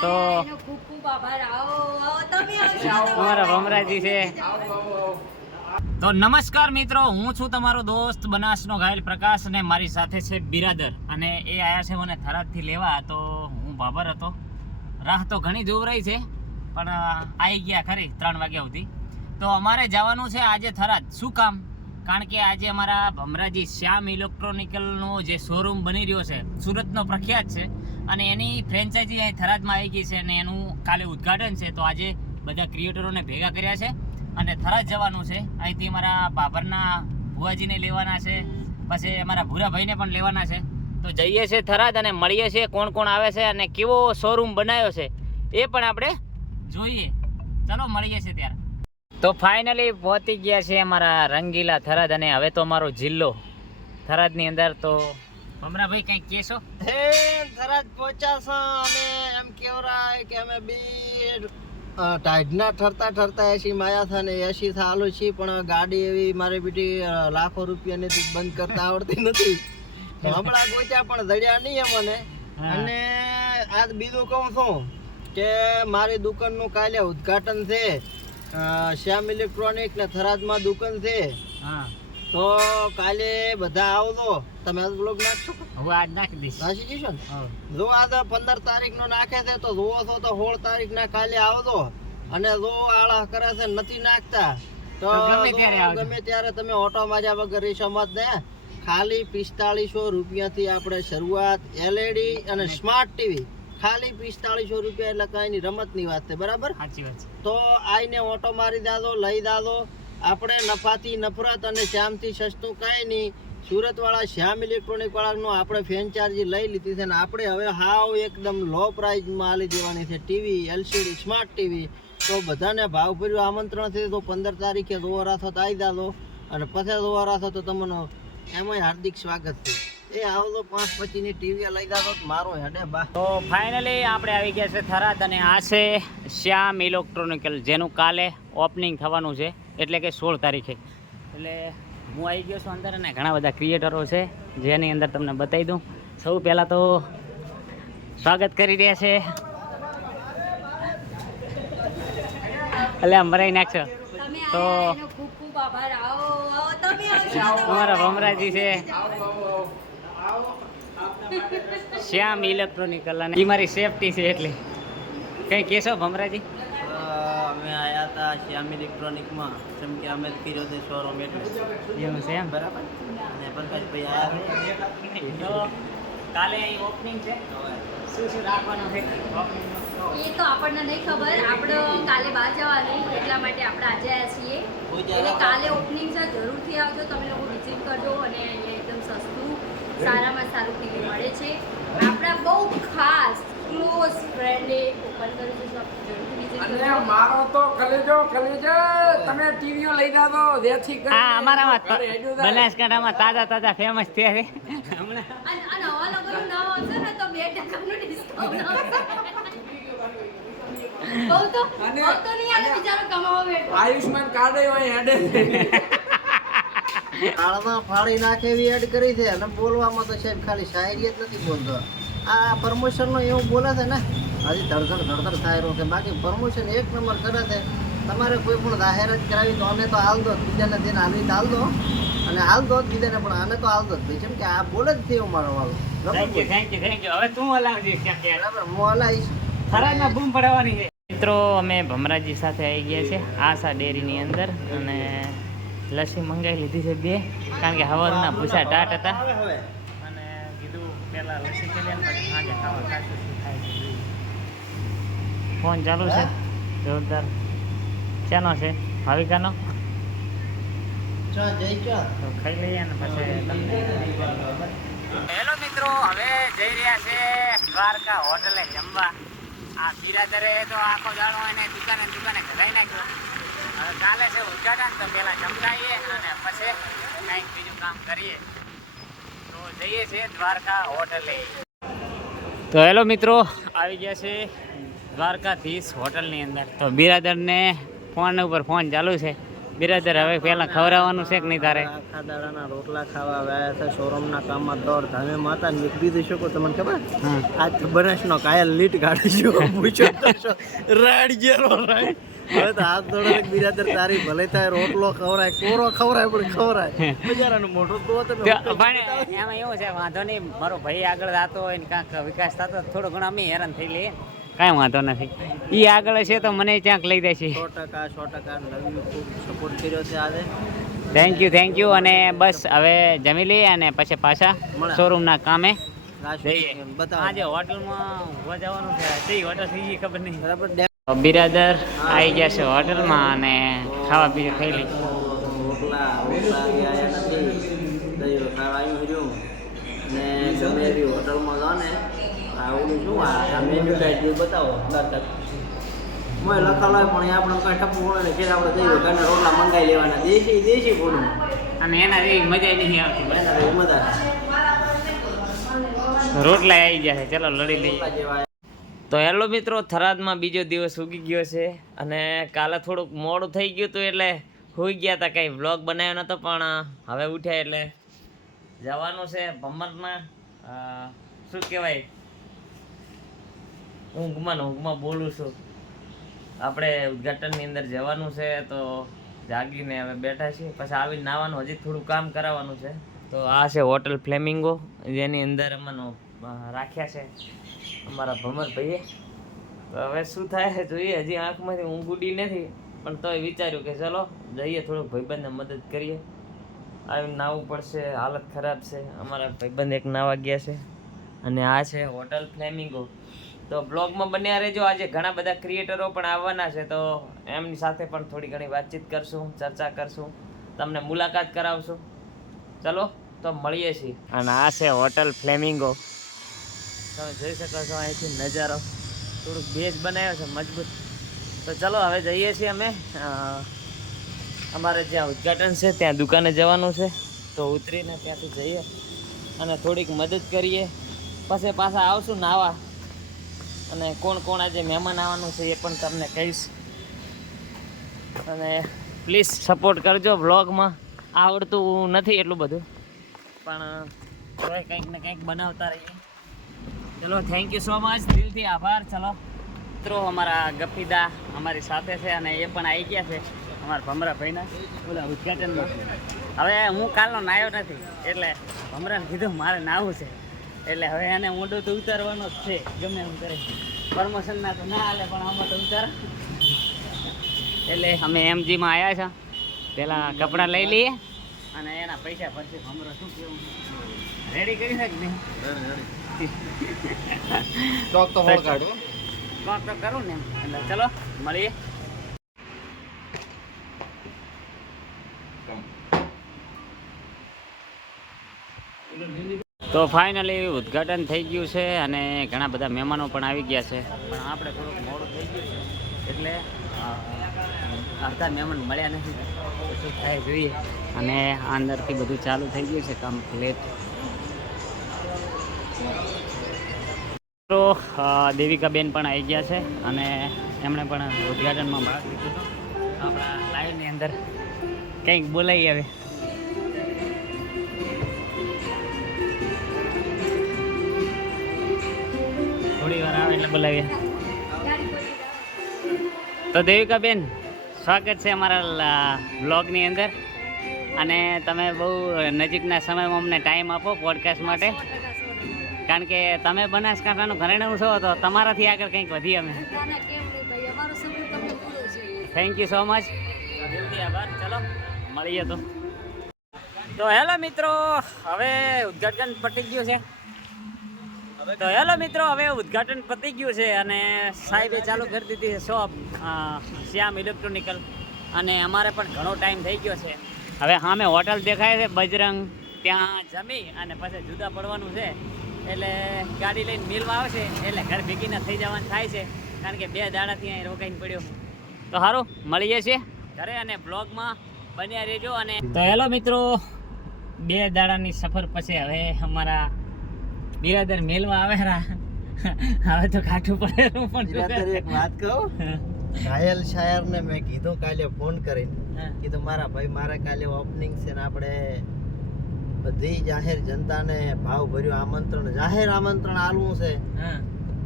તો અમારા ભમરાજી છે. તો નમસ્કાર મિત્રો હું છું તમારો દોસ્ત બનાસનો ઘાયલ પ્રકાશ અને મારી સાથે છે બિરાદર. અને એ આયા છે મને થરાદથી લેવા તો હું બાબર હતો. રાહ તો ઘણી જોવરાઈ છે પણ આવી ગયા ખરી ત્રણ વાગ્યા સુધી. તો અમારે જવાનું છે આજે થરાદ. શું કામ? કારણ કે આજે અમારા ભમરાજી શ્યામ ઇલેક્ટ્રોનિકલનો જે શોરૂમ બની રહ્યો છે સુરતનો પ્રખ્યાત છે. અને એની ફ્રેન્ચાઇઝી અહીં થરાદમાં આવી ગઈ છે અને એનું કાલે ઉદ્ઘાટન છે. તો આજે બધા ક્રિએટરોને ભેગા કર્યા છે અને થરાદ જવાનું છે. અહીંથી મારા બાબરના ભુવાજીને લેવાના છે. પછી અમારા ભૂરાભાઈને પણ લેવાના છે. તો જઈએ છીએ થરાદ અને મળીએ છીએ કોણ કોણ આવે છે અને કેવો શોરૂમ બનાવ્યો છે એ પણ આપણે જોઈએ. ચલો મળીએ છીએ ત્યારે. તો ફાઇનલી પહોંચી ગયા છે અમારા રંગીલા થરાદ અને હવે તો અમારો જિલ્લો. થરાદની અંદર તો ભમરાભાઈ કઈ કેસો હે થરાદ પહોંચ્યા છો. અને એમ કેવરાય કે અમે બી ટાઢના ઠરતા ઠરતા એસી માયા થા ને એસી થાલુ છે પણ ગાડી એવી મારી બીટી લાખો રૂપિયાની બંધ કરતા આવડતી નથી. હમણાં ગોચ્યા પણ ધડ્યા નહીં અમને હા. અને આજ બીજું કહું છું કે મારી દુકાનનું કાલે ઉદ્ઘાટન છે. શ્યામ ઇલેક્ટ્રોનિક ને થરાદમાં દુકાન છે. હા. તો કાલે બધા આવજો તમે આજ બ્લોગ નાખશો? હવે આજ નાખી દઈશ. નાખી જશો ને. જો આજે પંદર તારીખ નો નાખે છે તો જોવો છો તો સોળ તારીખ ના કાલે આવજો અને જો આળા કરે છે નથી નાખતા તો ગમે ત્યારે તમે ઓટો માર્યા વગર એ સમજ ને. ખાલી પિસ્તાળીસો રૂપિયાથી આપણે શરૂઆત એલઈડી અને સ્માર્ટ ટીવી ખાલી પિસ્તાળીસો રૂપિયા એટલે કઈ ની રમતની વાત છે બરાબર? સાચી વાત તો આઈને ઓટો મારી દાદો લઈ દાદો. આપણે નફાથી નફરત અને શ્યામથી સસ્તું કાંઈ નહીં. સુરતવાળા શ્યામ ઇલેક્ટ્રોનિક વાળાનું આપણે ફ્રેન્ચાઇઝી લઈ લીધી છે ને આપણે હવે હાવ એકદમ લો પ્રાઇઝમાં આલી દેવાની છે. TV, LCD smart TV. તો બધાને ભાવભર્યું આમંત્રણ છે. તો પંદર તારીખે જોવા રાથો તો આવી દાદો અને પછી રાથો તો તમને એમાંય હાર્દિક સ્વાગત છે. એ આવજો પાંચ પચીની ટીવી લઈ દાદો તો મારો હેડે બા. તો ફાઇનલી આપણે આવી ગયા છે થરાદ અને આ છે શ્યામ ઇલેક્ટ્રોનિકલ જેનું કાલે ઓપનિંગ થવાનું છે એટલે કે સોળ તારીખે. એટલે હું આવી ગયો છું અંદર અને ઘણા બધા ક્રિએટરો છે જેની અંદર તમને બતાવી દઉં. સૌ પહેલાં તો સ્વાગત કરી રહ્યા છે. એટલે આમ ભરાઈ નાખશો તો- આયા એનો ખૂબ ખૂબ આભાર. આવો આવો તમે આવશો તો અમારા ભમરાજી છે. શ્યામ ઇલેક્ટ્રોનિક અને એ મારી સેફટી છે એટલે. કંઈ કહેશો ભમરાજી? અમે આયા હતા શ્યામ ઇલેક્ટ્રોનિકમાં. જેમ કે અમે કર્યો તે શોરૂમ એટલે. એવું છે એમ? બરાબર? અને પંકજભાઈ આયા તો કાલે અહીં ઓપનિંગ છે. શું શું રાખવાનું છે? એ તો આપણને નહીં ખબર. આપણે કાલે બહાર જવાનું એટલા માટે આપણે આજે આવ્યા છીએ. એટલે કાલે ઓપનિંગ છે. જરૂરથી આવજો. તમે લોકો વિઝિટ કરજો અને અહીંયા એકદમ સસ્તું સારામાં સારું ટીવી મળે છે. આપણા બહુ ખાસ ક્લોઝ ફ્રેન્ડે ઓપન કર્યું છે શોપ અને મારો તો કલેજો કલેજો તમે ટીવીઓ લઈ જાજો જેથી કરીને આ અમારામાં. બનાસકાંઠામાં તાજા તાજા ફેમસ છે. હમણાં અને આ નવા લોકોનું નામ આવશે ને તો બે ટકાનું ડિસ્કાઉન્ટ આવશે. બહુ તો બહુ તો નહીં આવે બિચારો કમાવા બેઠો. આયુષ્માન કાર્ડ ય હોય હેડે તાળમાં ફાળી નાખે એવી એડ કરી છે અને બોલવામાં તો સાહેબ ખાલી શાયરી જ નથી બોલતો. આ પ્રમોશનનો એવું બોલે છે ને હજી ધડધડ ધડધડ થાય રહ્યો છે. બાકી પ્રમોશન એક નંબર કરે છે. તમારે કોઈ પણ જાહેરાત કરાવી તો અમે તો હાલ દો બીજાને તેને હાલવી તો હાલ દો. અને હાલ દો જ બીજાને પણ આને તો હાલ દો જ ભાઈ કેમ કે આ બોલે જ થયો મારો વાળો thank you thank you thank you હવે તું હલાવજે ક્યાં ક્યાં બરાબર હું હલાવીશ થરાદમાં બૂમ પડાવવાની છે. મિત્રો અમે ભમરાજી સાથે આવી ગયા છે આશા ડેરીની અંદર. અને લસ્સી મંગાવી લીધી છે બે કારણ કે હવારના ભૂસા ટાટ હતા. અને કીધું પહેલા લસ્સી કરી સાંજે ખાવા ખાશું શું થાય છે ફોન ચાલુ છે. જોરદાર. ક્યાંનો છે? ભાવિકાનો ચા જઈ ચા. તો ખાઈ લઈએ ને પછી તમને હેલો મિત્રો હવે જઈ રહ્યા છે દ્વારકા હોટલે જમવા. આ બિરાદરે તો આખો દાડો એને દુકાને દુકાને ઘટાઈ નાખ્યો. કાલે છે ઉદઘાટન તો પહેલા જમતાઈએ અને પછી કંઈક બીજું કામ કરીએ. તો જઈએ છીએ દ્વારકા હોટલે તો હેલો મિત્રો આવી ગયા છે દ્વારકાધીશ હોટલની અંદર. તો બિરાદરને ફોન ઉપર ફોન ચાલુ છે. બિરાદર હવે પેલા ખવડાવવાનું છે કે નહીં તારે? આખા દાડાના રોટલા ખાવા આવ્યા છે શોરૂમના કામમાં દોડ ધામે માતા ને બીજું શું કહું તમને ખબર? આ બનાસનો કાયલ લીટ કાઢીશું પૂછો. રાડ ગયેલો રાડ. હવે તો હાથ દોડે બિરાદર તારી ભલે થાય રોટલો ખવરાય કોરો ખવરાય પણ ખવરાય. બજારાનું મોઢું તો તમે તો પણ એમાં એવું છે વાંધો નહીં મારો ભાઈ આગળ જતો હોય ને કાંક વિકાસ થતો થોડો ઘણો અમે હેરાન થઈ લઈએ. કાંઈ વાંધો નથી. એ આગળ છે તો મને ક્યાંક લઈ દેશે સો ટકા સો ટકા નવી ખૂબ સપોર્ટ કર્યો છે આજે. થેન્ક યુ થેન્ક યુ અને બસ હવે જમી લઈએ અને પછી પાછા. શોરૂમના કામે. આજે હોટલમાં જવાનું છે. કઈ હોટલ થઈ ગઈ ખબર નહીં. બરાબર બિરાદર આવી ગયા છે હોટલમાં અને ખાવા પીવા ખાઈ લઈ અને એના જેવી મજા નહીં આવતી. મજા. રોટલા આવી ગયા છે. ચલો લડી લઈએ. તો હેલો મિત્રો થરાદમાં બીજો દિવસ ઉગી ગયો છે અને કાલે થોડુંક મોડું થઈ ગયું હતું એટલે હોઈ ગયા હતા. કંઈ વ્લોગ બનાવ્યો નહોતો પણ હવે ઉઠ્યા એટલે જવાનું છે ભમરમાં શું કહેવાય? ઊંઘમાં ઊંઘમાં બોલું છું. આપણે ઉદઘાટનની અંદર જવાનું છે તો જાગીને હવે બેઠા છીએ. પછી આવીને નાવાનું હજી થોડું કામ કરાવવાનું છે. તો આ છે હોટલ ફ્લેમિંગો. જેની અંદર અમને રાખ્યા છે અમારા ભમર ભાઈએ તો હવે શું થાય જોઈએ? હજી આંખમાંથી ઊંઘ ઉડી નથી, પણ તોય વિચાર્યું કે ચલો, જઈએ થોડુંક ભાઈબંધને મદદ કરીએ. આવી નાવું પડશે, હાલત ખરાબ છે. અમારા ભાઈબંધ એક નાવા ગયા છે. અને આ છે હોટલ ફ્લેમિંગો. તો બ્લોગમાં બન્યા રહેજો. આજે ઘણા બધા ક્રિએટરો પણ આવવાના છે, તો એમની સાથે પણ થોડી ઘણી વાતચીત કરશું, ચર્ચા કરશું. તમને મુલાકાત કરાવશું. ચલો. તો મળીએ છીએ. અને આ છે હોટલ ફ્લેમિંગો. તમે જોઈ શકો છો અહીંથી નજારો. થોડુંક બેઝ બનાવ્યો છે મજબૂત. તો ચલો હવે જઈએ છીએ અમે. અમારે જ્યાં ઉદ્ઘાટન છે ત્યાં દુકાને જવાનું છે. તો ઉતરીને ત્યાંથી જઈએ અને થોડીક મદદ કરીએ. પછી પાછા આવશું નાવા. અને કોણ કોણ આજે મહેમાન આવવાનું છે એ પણ તમને કહીશ. અને પ્લીઝ સપોર્ટ કરજો બ્લોગમાં. આવડતું નથી એટલું બધું. પણ તોય કંઈક ને કંઈક બનાવતા રહીએ. ચલો થેન્ક યુ સો મચ દિલથી આભાર. ચલો, મિત્રો, અમારા ગપ્પીદા અમારી સાથે છે અને એ પણ આવી ગયા છે અમારા ભમરા ભાઈના. ઓલા ઉદઘાટનમાં હવે હું કાલનો નાયો નથી, એટલે ભમરાને કીધું મારે નાવું છે. એટલે હવે એને ઊંડું તો ઉતારવાનો જ છે, ગમે એમ કરે. પ્રમોશનના તો ના હાલે, પણ આમાં તો ઉતાર. એટલે અમે એમજીમાં આવ્યા છે. પહેલાં કપડાં લઈ લઈએ. અને એના પૈસા પછી હમરો શું કેવું? રેડી કરી શકે ને ચોક તો હોળ કાઢો કોક તો કરું ને એટલે ચલો મળીએ. તો ફાઇનલી ઉદ્ઘાટન થઈ ગયું છે અને ઘણા બધા મહેમાનો પણ આવી ગયા છે. પણ આપણે થોડુંક મોડું છે એટલે આવતા મહેમાન મળ્યા નથી. શું થાય જોઈએ? અને અંદરથી બધું ચાલુ થઈ ગયું છે કમ્પ્લીટ તો દેવિકાબેન પણ આવી ગયા છે અને એમણે પણ ઉદ્ઘાટનમાં ભાગ લીધો હતો. આપણા લાઈવની અંદર. કંઈક બોલાવી આવે થોડી વાર આવે એટલે બોલાવીએ. તો દેવિકાબેન સ્વાગત છે અમારા બ્લોગની અંદર. અને તમે બહુ નજીકના સમયમાં અમને ટાઈમ આપો પોડકાસ્ટ માટે. કારણ કે તમે બનાસકાંઠાનું ઘરેણું છો તો તમારાથી આગળ કંઈક વધી અમે. થેન્ક યુ સો મચ આભાર. ચલો મળીએ તો. તો હેલો મિત્રો હવે ઉદઘાટન પટી ગયું છે. તો હેલો મિત્રો, હવે ઉદ્ઘાટન પતી ગયું છે અને સાહેબે ચાલુ કરી દીધી છે શોપ શ્યામ ઇલેક્ટ્રોનિકલ અને અમારે પણ ઘણો ટાઈમ થઈ ગયો છે. હવે સામે હોટલ દેખાય છે, બજરંગ. ત્યાં જમી અને પછી જુદા પડવાનું છે. એટલે ગાડી લઈને મિલવા આવશે, એટલે ઘર ભેગીને થઈ જવાનું થાય છે. કારણ કે બે દાડાથી અહીં રોકાઈને પડ્યો તો સારું મળીએ છીએ ઘરે અને બ્લોગમાં બન્યા રહેજો અને તો હેલો મિત્રો, બે દાડાની સફર પછી હવે અમારા બિરાદર મેલમાં આવેરા હવે તો કાઠું પડેલું પણ બિરાદર એક વાત કહું? ઘાયલ શાયર ને મેં કીધું કાલે ફોન કરીને. કીધું મારા ભાઈ મારે કાલે ઓપનિંગ છે ને આપણે બધી જાહેર જનતાને ભાવ ભર્યું આમંત્રણ જાહેર આમંત્રણ આલવું છે.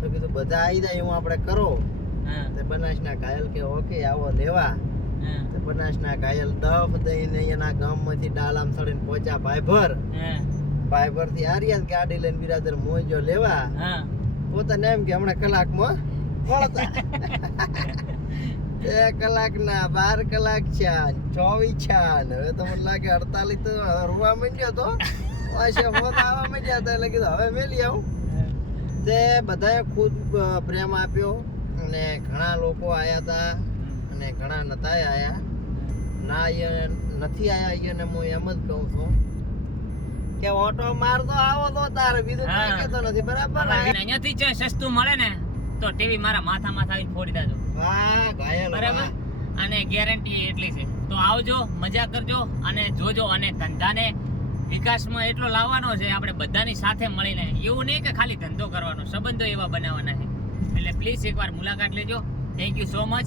તો કીધું બધા આવી જાય હું આપણે કરો. તે બનાસના ઘાયલ કે ઓકે આવો લેવા. બનાસના ઘાયલ દફ દઈને એના ગામમાંથી ડાલામ ચડીને પહોંચ્યા ભાઈભર. હા, ભાઈભરથી આર્યા ગાડી લઈને બિરાદર મોજો લેવા. હા. પોતાને એમ કે હમણાં કલાકમાં મળતા. બે કલાકના બાર કલાક છે ચોવીસ છે હવે તો મને લાગે અડતાલીસ તો હરવા માંડ્યો તો. પાછા હોત આવવા માંડ્યા હતા એટલે કીધું હવે મેલી આવું. તે બધાએ ખૂબ પ્રેમ આપ્યો અને ઘણા લોકો આવ્યા હતા અને ઘણા નતા આવ્યા ના અહીંયા નથી આવ્યા અહીંયા હું એમ જ કહું છું. કે ઓટો મારતો આવો તો તારે બીજું કઈ કેતો નથી બરાબર? અહીંયાથી જો સસ્તું મળે ને તો ટીવી મારા માથા માથા આવીને ફોડી દેજો. વાહ ઘાયલ બરાબર? અને ગેરંટી એટલી છે. તો આવજો મજા કરજો અને જોજો અને ધંધાને વિકાસમાં એટલો લાવવાનો છે આપણે બધાની સાથે મળીને. એવું નહીં કે ખાલી ધંધો કરવાનો સંબંધો એવા બનાવવાના છે. એટલે પ્લીઝ એકવાર મુલાકાત લેજો. Thank you so much